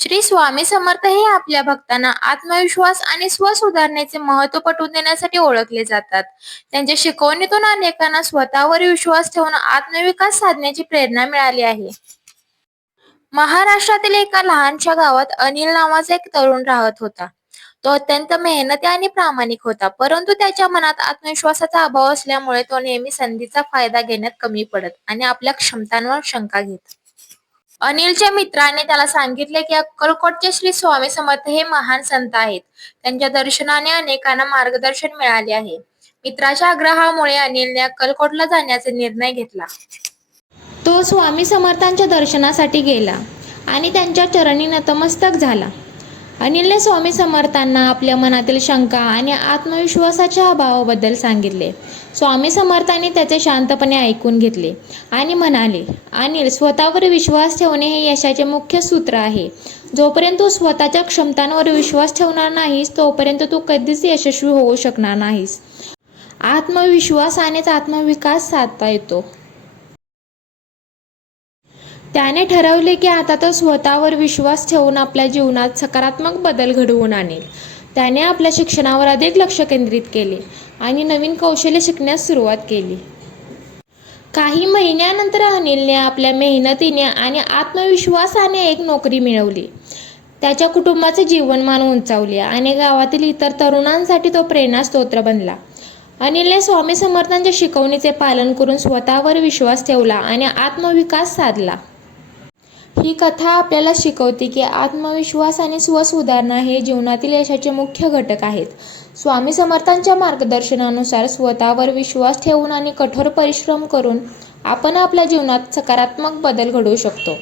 श्री स्वामी समर्थ हे आपल्या भक्तांना आत्मविश्वास आणि स्वसुधारणेचे महत्त्व पटवून देण्यासाठी ओळखले जातात. त्यांच्या शिकवणीतून अनेकांना स्वतःवर विश्वास ठेवून आत्मविकास साधण्याची प्रेरणा मिळाली आहे. महाराष्ट्रातील एका लहानशा गावात अनिल नावाचा एक तरुण राहत होता. तो अत्यंत मेहनती आणि प्रामाणिक होता परंतु त्याच्या मनात आत्मविश्वासाचा अभाव असल्यामुळे तो नेहमी संधीचा फायदा घेण्यात कमी पडत आणि आपल्या क्षमतांवर शंका घेत. अनिलच्या मित्राने त्याला सांगितले की अक्कलकोटचे श्री स्वामी समर्थ हे महान संत आहेत. त्यांच्या दर्शनाने अनेकांना मार्गदर्शन मिळाले आहे. मित्राच्या आग्रहामुळे अनिलने अक्कलकोटला जाण्याचा निर्णय घेतला. तो स्वामी समर्थांच्या दर्शनासाठी गेला आणि त्यांच्या चरणी नतमस्तक झाला. अनिलने स्वामी समर्थांना आपल्या मनातील शंका आणि आत्मविश्वासाच्या अभावाबद्दल सांगितले. स्वामी समर्थांनी त्याचे शांतपणे ऐकून घेतले आणि म्हणाले अनिल स्वतःवर विश्वास ठेवणे हे यशाचे मुख्य सूत्र आहे. जोपर्यंत तू स्वतःच्या क्षमतांवर विश्वास ठेवणार नाहीस तोपर्यंत तू कधीच यशस्वी होऊ शकणार नाहीस. आत्मविश्वासानेच आत्मविकास साधता येतो. त्याने ठरवले की आता तो स्वतःवर विश्वास ठेवून आपल्या जीवनात सकारात्मक बदल घडवून आणेल. त्याने आपल्या शिक्षणावर अधिक लक्ष केंद्रित केले आणि नवीन कौशल्य शिकण्यास सुरुवात केली. काही महिन्यानंतर अनिलने आपल्या मेहनतीने आणि आत्मविश्वासाने एक नोकरी मिळवली. त्याच्या कुटुंबाचे जीवनमान उंचावले आणि गावातील इतर तरुणांसाठी तो प्रेरणास्त्रोत बनला. अनिलने स्वामी समर्थांच्या शिकवणीचे पालन करून स्वतःवर विश्वास ठेवला आणि आत्मविकास साधला. ही कथा आपल्याला शिकवते की आत्मविश्वास आणि स्वसुधारणा हे जीवनातील यशाचे मुख्य घटक आहेत. स्वामी समर्थांच्या मार्गदर्शनानुसार स्वतःवर विश्वास ठेवून आणि कठोर परिश्रम करून आपण आपल्या जीवनात सकारात्मक बदल घडवू शकतो.